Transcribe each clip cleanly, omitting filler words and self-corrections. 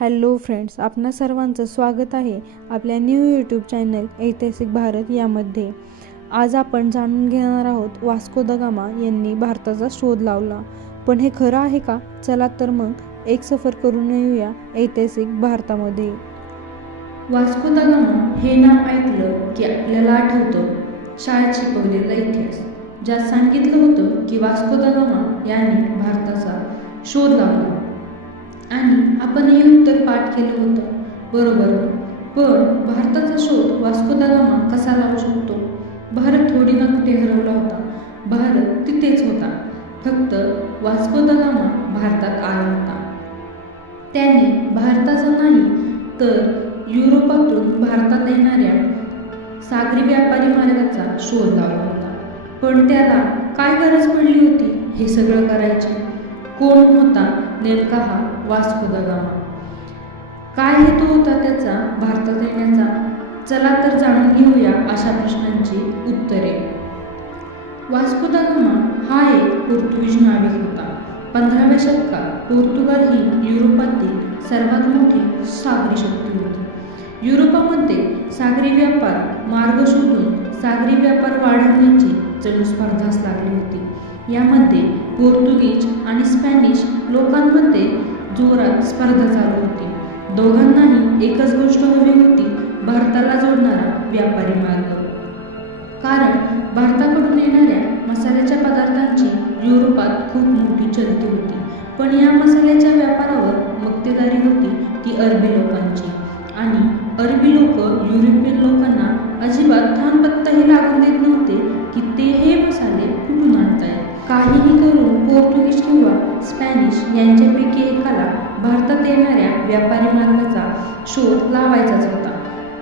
Hello friends, आपणा सर्वांचं स्वागत आहे आपल्या न्यू यूट्यूब चॅनल ऐतिहासिक भारत यामध्ये. आज आपण जाणून घेणार आहोत वास्को द गामा यांनी भारताचा शोध लावला. पण हे खरं आहे का? चला तर मग एक सफर करून येऊया ऐतिहासिक भारतामध्ये. वास्को द गामा हे नाव ऐकलं की आपल्याला आठवतं शाळेत शिकवलेला इतिहास, ज्यात सांगितलं होतं की वास्को द गामा यांनी भारताचा शोध लावला आणि आपण हे उत्तर पाठ केलं होतं, बरोबर. पण भारताचा शोध वास्को द गामा कसा लावू शकतो? भारत थोडी ना कुठे हरवला होता. भारत तिथेच होता, फक्त वास्को द गामा भारतात आला होता. त्याने भारताचा नाही तर युरोपातून भारतात येणाऱ्या सागरी व्यापारी मार्गाचा शोध लावला होता. पण त्याला काय गरज पडली होती हे सगळं करायची? कोण होता नेमका हा वास्को द गामा? काय हेतू होता त्याचा भारतात येण्याचा? चला तर जाणून घेऊया अशा प्रश्नांची उत्तरे. वास्को द गामा हा एक पोर्तुगीज नाविक होता. 15व्या शतकात पोर्तुगाल ही युरोपातील सर्वात मोठी सागरी शक्ती होती. युरोपामध्ये सागरी व्यापार मार्ग शोधून सागरी व्यापार वाढवण्याची जणू स्पर्धाच लागली होती. यामध्ये पोर्तुगीज आणि स्पॅनिश लोकांमध्ये जोरात स्पर्धा चालू होती. दोघांनाही एकच गोष्ट हवी होती, भारताला जोडणारा व्यापारी मार्ग. कारण भारताकडून येणाऱ्या मसाल्याच्या पदार्थांची युरोपात खूप मोठी चलती होती. पण या मसाल्याच्या व्यापारावर मक्तेदारी होती ती अरबी लोकांची, आणि अरबी लोक युरोपियन लोकांना अजिबात थांबपत्ताही लागून देत नव्हते की ते हे मसाले कुठून आणतायत. काहीही करून पोर्तुगीज किंवा स्पॅनिश यांच्यापैकी एकाला भारतात येणाऱ्या व्यापारी मार्गाचा शोध लावायचाच होता.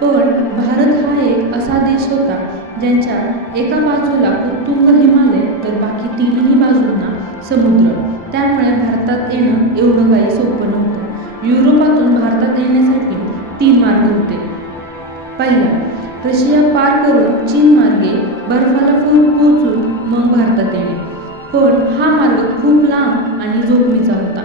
पण भारत हा एक असा देश होता ज्यांच्या एका बाजूला उत्तुंग हिमालय तर बाकी तीनही बाजूंना समुद्र. त्यामुळे भारतात येणं एवढं काही सोपं नव्हतं. युरोपातून भारतात येण्यासाठी 3 मार्ग होते. पहिला, रशिया पार करून चीन मार्गे बर्फाला पोहोचून मग भारतात येणे. पण हा मार्ग खूप लांब आणि जोखमीचा होता.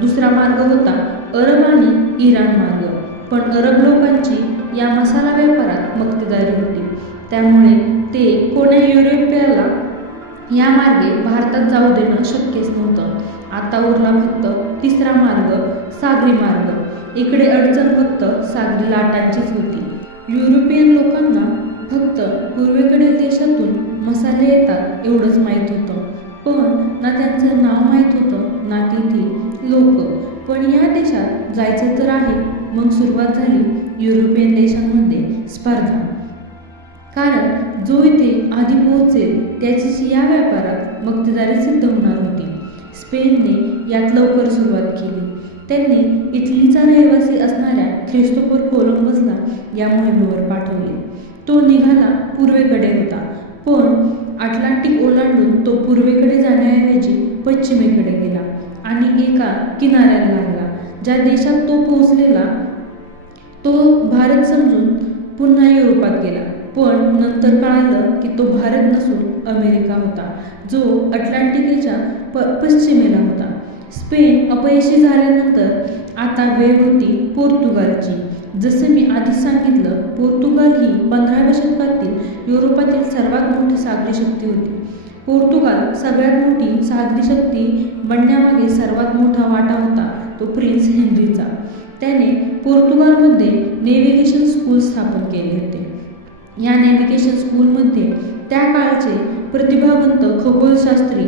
दुसरा मार्ग होता अरब आणि इराण मार्ग. पण अरब लोकांची या मसाला व्यापारात मक्तेदारी होती, त्यामुळे ते कोण्या युरोपियाला या मार्गे भारतात जाऊ देणं शक्यच नव्हतं. आता उरला फक्त तिसरा मार्ग, सागरी मार्ग. इकडे अडचण फक्त सागरी लाटांचीच होती. युरोपियन लोकांना फक्त पूर्वेकडील देशातून मसाले येतात एवढंच माहीत होतं, पण ना त्यांचं नाव माहीत होतं ना तेथील लोक. पण या देशात जायचं तर आहे. मग सुरुवात झाली युरोपियन देशांमध्ये स्पर्धा. कारण जो इथे आधी पोहोचेल त्याची या व्यापारात मक्तेदारी सिद्ध होणार होती. स्पेनने यात लवकर सुरुवात केली. त्यांनी इटलीचा रहिवासी असणाऱ्या ख्रिस्तोफर कोलंबसला या मोहिमेवर पाठवले. तो निघाला पूर्वेकडे होता, पण अटलांटिक ओलांडून तो पूर्वेकडे जाण्याऐवजी पश्चिमेकडे गेला आणि एका किनाऱ्याला लागला. ज्या देशात तो पोहोचलेला तो भारत समजून पुन्हा युरोपात गेला. पण नंतर कळालं की तो भारत नसून अमेरिका होता, जो अटलांटिकेच्या पश्चिमेला होता. स्पेन अपयशी झाल्यानंतर आता वेळ होती पोर्तुगालची. जसे मी आधीच सांगितलं, पोर्तुगाल ही 15व्या शतकातील युरोपातील सर्वात मोठी सागरी शक्ती होती. पोर्तुगाल सगळ्यात मोठी सागरी शक्ती बनण्यामागे सर्वात मोठा वाटा होता तो प्रिन्स हेन्रीचा. त्याने पोर्तुगालमध्ये नेव्हिगेशन स्कूल स्थापन केले होते. या नेव्हिगेशन स्कूलमध्ये त्या काळचे प्रतिभावंत खगोलशास्त्री,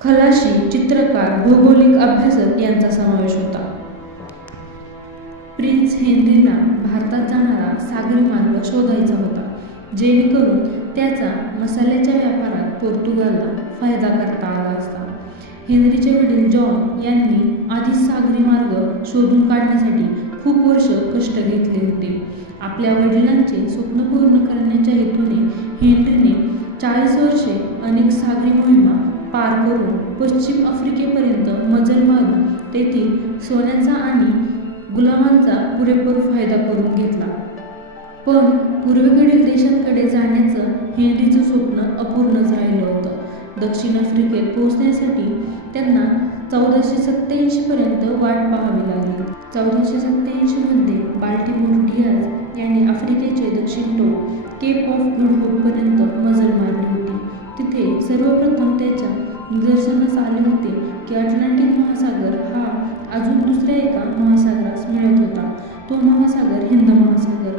खलाशी, चित्रकार, भौगोलिक अभ्यासक यांचा समावेश होता. प्रिन्स हेन्रीला भारतात जाणारा सागरी मार्ग शोधायचा होता, जेणेकरून त्याचा मसाल्याच्या व्यापारात पोर्तुगालला फायदा करता आला असता. हेन्रीचे वडील जॉन यांनी आधीच सागरी मार्ग शोधून काढण्यासाठी खूप वर्ष कष्ट घेतले होते. आपल्या वडिलांचे स्वप्न पूर्ण करण्याच्या हेतूने हेन्रीने 40 वर्षे अनेक सागरी मोहिमा पार करून पश्चिम आफ्रिकेपर्यंत मजल मारून तेथील सोन्याचा आणि गुलामांचा पुरेपूर फायदा करून घेतला. पण पूर्वेकडील देशांकडे जाण्याचं हेन्रीचं स्वप्न अपूर्णच राहिलं होतं. दक्षिण आफ्रिकेत पोहोचण्यासाठी त्यांना 1487 पर्यंत वाट पाहावी लागली. 1487 मध्ये बाल्टिमोर डियाज यांनी आफ्रिकेचे दक्षिण टोक केप ऑफ गुड होपपर्यंत मजल मारली होती. तिथे सर्वप्रथम त्याच्या निदर्शनास आले होते की अटलांटिक महासागर हा अजून दुसऱ्या एका महासागरास मिळत होता. तो महासागर हिंद महासागर.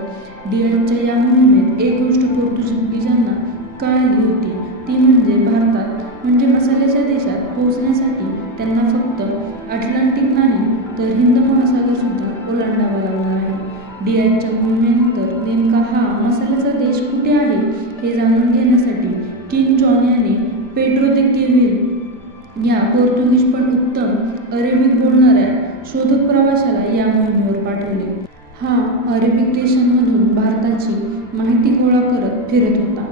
डियाजच्या या मोहिमेत एक गोष्ट पोर्तुगीजांना कळाली होती, ती म्हणजे भारतात म्हणजे मसाल्याच्या देशात पोहोचण्यासाठी त्यांना फक्त अटलांटिक नाही तर हिंद महासागर सुद्धा ओलांडावा लागणार आहे. डियाजच्या मोहिमेनंतर नेमका हा मसाल्याचा देश कुठे आहे हे जाणून घेण्यासाठी किंग जॉन याने पेड्रो दे कॅव्हिल या पोर्तुगीज पण उत्तम अरेबिक बोलणाऱ्या शोधक प्रवाशाला या मोहिमेवर पाठवले. हा अरेबिक देशांमधून भारताची माहिती गोळा करत फिरत होता.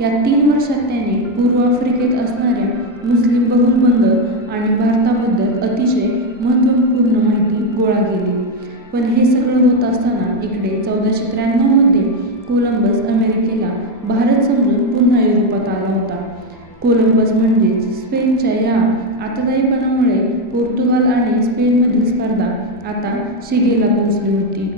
या 3 वर्षात त्याने पूर्व आफ्रिकेत असणाऱ्या मुस्लिम बहुल बंदर आणि भारताबद्दल अतिशय महत्त्वपूर्ण माहिती गोळा केली. पण हे सगळं होत असताना इकडे 1493 मध्ये कोलंबस अमेरिकेला भारत समजून पुन्हा युरोपात आला होता. कोलंबस म्हणजेच स्पेनच्या या आततायीपणामुळे पोर्तुगाल आणि स्पेनमधील स्पर्धा आता शिगेला पोहोचली होती.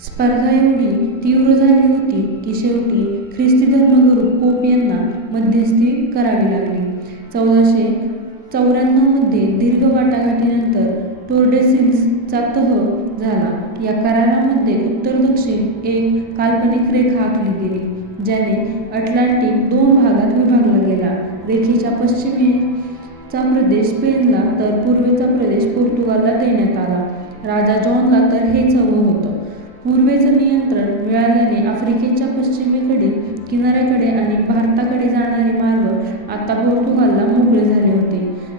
स्पर्धा एवढी तीव्र झाली होती की शेवटी ख्रिस्ती धर्मगुरू पोप यांना मध्यस्थी करावी लागली. 1494 मध्ये दीर्घ वाटाघाटीनंतर टोर्डेसिल्सचा तह झाला. या करारामध्ये उत्तर-दक्षिण एक काल्पनिक रेखा आखली गेली, ज्याने अटलांटिक 2 भागात विभागला गेला. रेखेच्या पश्चिमेचा प्रदेश स्पेनला तर पूर्वेचा प्रदेश पोर्तुगालला देण्यात आला. राजा जॉनला तर हेच हवं होतं. पूर्वेचं नियंत्रण मिळाल्याने आफ्रिकेच्या पश्चिमेकडील किनाऱ्याकडे आणि भारताकडे जाणारे मार्ग आता पोर्तुगालला मोकळे झाले होते.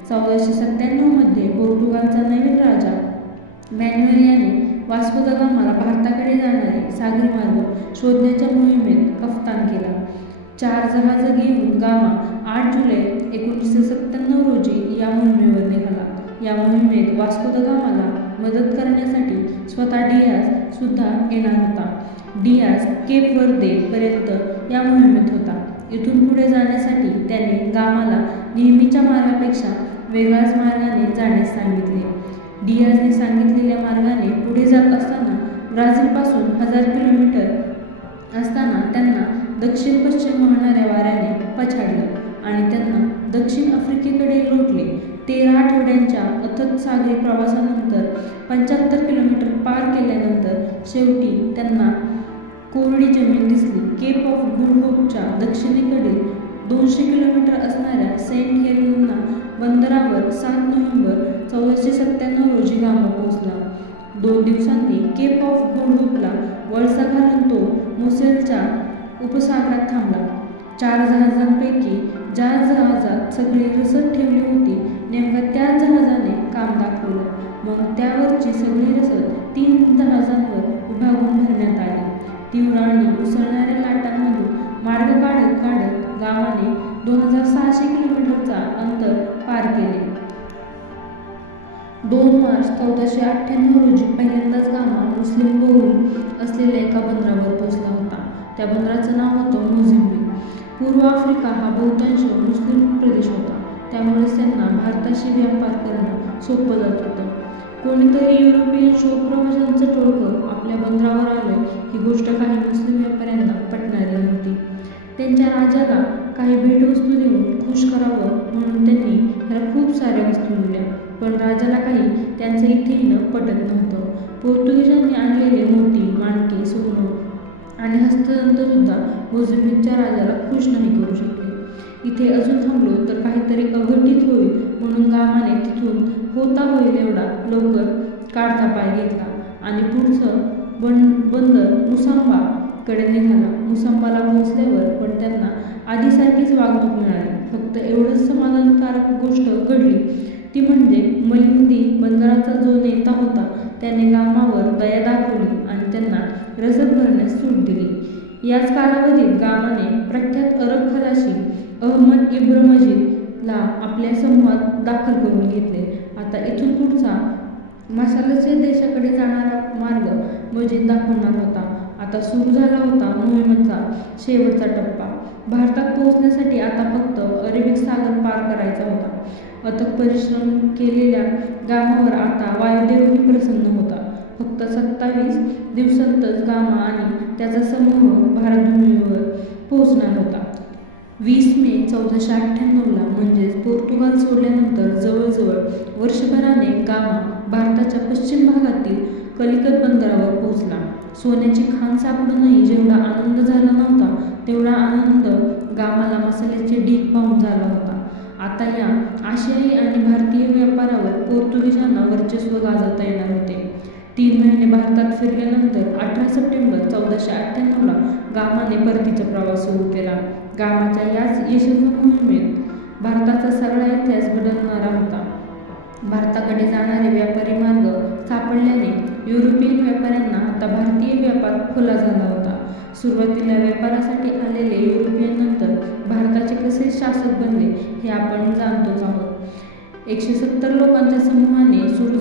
1497 मध्ये पोर्तुगालचा नवीन राजा मॅन्युएल याने वास्को द गामाला भारताकडे जाणारे सागरी मार्ग शोधण्याच्या मोहिमेत कप्तान केला. 4 जहाजं घेऊन गामा 8 जुलै 1997 रोजी या मोहिमेवर निघाला. या मोहिमेत वास्को द गामाला मदत करण्यासाठी स्वतः डियाज सुद्धा येणार होता. डियाज केप वर्दे पर्यंत या मोहिमेत होता. इथून पुढे जाण्यासाठी त्याने गामाला नेहमीच्या मार्गापेक्षा वेगळ्याच मार्गाने जाण्यास सांगितले. डियाजने सांगितलेल्या मार्गाने पुढे जात असताना ब्राझीलपासून 1000 किलोमीटर असताना त्यांना दक्षिण-पश्चिम वाहणाऱ्या वाऱ्याने पछाडलं आणि त्यांना दक्षिण आफ्रिकेकडे लोटले. 13 आठवड्यांच्या अथक सागरी प्रवासानंतर 75 किलोमीटर पार केल्यानंतर शेवटी त्यांना कोरडी जमीन दिसली. केप ऑफ गुड होपच्या दक्षिणेकडील 200 किलोमीटर असणाऱ्या सेंट हेलेना बंदरावर 7 नोव्हेंबर 1497 रोजी गामा पोहोचला. 2 दिवसांनी केप ऑफ गुड होपला वळसा घालून तो मोसेलच्या उपसागरात थांबला. 4 जहाजांपैकी ज्या जहाजात सगळी रसद ठेवली होती नेमका त्याच जहाजाने काम दाखवलं. मग त्यावरची सगळी रसद 3 जहाजांवर विभागून भरण्यात आली. तीव्र आणि उसळणाऱ्या लाटांमधून मार्ग काढत काढत गामाने 2600 किलोमीटरचा अंतर पार केले. 2 मार्च 1498 रोजी पहिल्यांदाच गामा मुस्लिम बहुल असलेल्या एका बंदरावर पोहोचला होता. त्या बंदराचं नाव होतं मोझांबिक. पूर्व आफ्रिका हा बहुतांश मुस्लिम प्रदेश होता, त्यामुळेच त्यांना भारताशी व्यापार करणं सोपं जात होतं. कोणीतरी युरोपियन शोधप्रवाशांचं टोळकं आपल्या बंदरावर आलं ही गोष्ट काही मुस्लिम व्यापाऱ्यांना पटणारी नव्हती. त्यांच्या राजाला काही भेटवस्तू देऊन खुश करावं म्हणून त्यांनी त्याला खूप साऱ्या वस्तू दिल्या, पण राजाला काही त्यांचं इथे येणं पटत नव्हतं. पोर्तुगीजांनी आणलेले मोती, माणके, सोनं आणि हस्ततंत्रसुद्धा मोझांबिकच्या राजाला खुश नाही करू शकले. इथे अजून थांबलो तर काहीतरी अघटित होईल म्हणून गामाने तिथून होता होईल एवढा लवकर काढता पाय घेतला आणि पुढचं बंदर मुसांबा कडे निघाला. मुसांबाला पोहोचल्यावर पण त्यांना आधीसारखीच वागणूक मिळाली. फक्त एवढंच समाधानकारक गोष्ट घडली ती म्हणजे मलिंदी बंदराचा जो नेता होता त्याने गामावर दया दाखवली आणि त्यांना रसद भरण्यास सूट दिली. याच कालावधीत गामाने प्रख्यात अरब खलाशी अहमद इब्न मजीदला आपल्या समूहात दाखल करून घेतले. आता इथून पुढचा मसाल्याच्या देशाकडे जाणारा मार्ग मजीद दाखवणार होता. आता सुरू झाला होता मोहिमेचा शेवटचा टप्पा. भारतात पोहोचण्यासाठी आता फक्त अरेबिक सागर पार करायचा होता. अथक परिश्रम केलेल्या गामावर आता वायुदेवही प्रसन्न होता. फक्त 27 दिवसांतच गामा आणि त्याचा समूह भारतभूमीवर पोहोचणार होता. 20 मे 1498ला म्हणजेच पोर्तुगाल सोडल्यानंतर जवळजवळ वर्षभराने गामा भारताच्या पश्चिम भागातील कलिकत बंदरावर पोहोचला. सोन्याची खाण सापडूनही जेवढा आनंद झाला नव्हता तेवढा आनंद गामाला मसाल्याचे ढीग पाहून झाला होता. आता या आशियाई आणि भारतीय व्यापारावर पोर्तुगीजांना वर्चस्व गाजवता येणार होते. 3 महिने भारतात फिरल्यानंतर 18 सप्टेंबर 1498ला गामाने परतीचा प्रवास सुरू केला. गामाच्या याच यशस्वी मोहिमेत भारताचा सगळा इतिहास बदलणारा होता. भारताकडे जाणारे व्यापारी मार्ग सापडल्याने युरोपियन व्यापाऱ्यांना आता भारतीय व्यापार खुला झाला होता. सुरुवातीला व्यापारासाठी आलेले युरोपियन नंतर भारताचे कसे शासक बनले हे आपण जाणतोच आहोत. 170 लोकांच्या समूहाने सुरू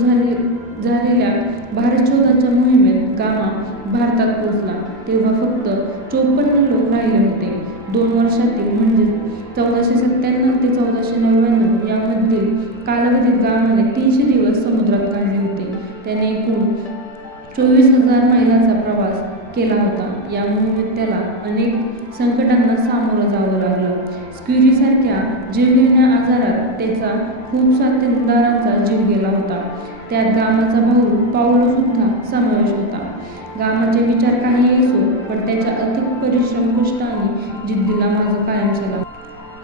झालेल्या भारत शोधाच्या मोहिमेत गामा भारतात पोहोचला तेव्हा फक्त 54 लोक राहिले होते. 2 वर्षातील म्हणजे 1497 ते 1499 यामधील कालावधीत गामाने 300 दिवस समुद्रात काढले होते. त्याने एकूण 24,000 मैलाचा प्रवास केला होता. या मोहिमेत त्याला अनेक संकटांना सामोरं जावं लागलं. स्क्युरीसारख्या जीवघेण्या आजारात त्याचा खूप साथीदारांचा जीव गेला होता. त्यात गामाचा भाऊ पाउलो सुद्धा समावेश होता. गामाचे विचार काही असो पण त्याच्या अथक परिश्रम, कष्ट आणि जिद्दीला माझं कायमचं लाभ.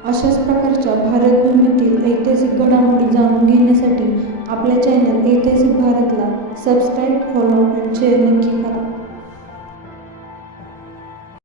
अशाच प्रकारच्या भारतभूमीतील ऐतिहासिक घडामोडी जाणून घेण्यासाठी आपल्या चॅनल ऐतिहासिक भारतला सबस्क्राईब, फॉलो आणि शेअर नक्की करा.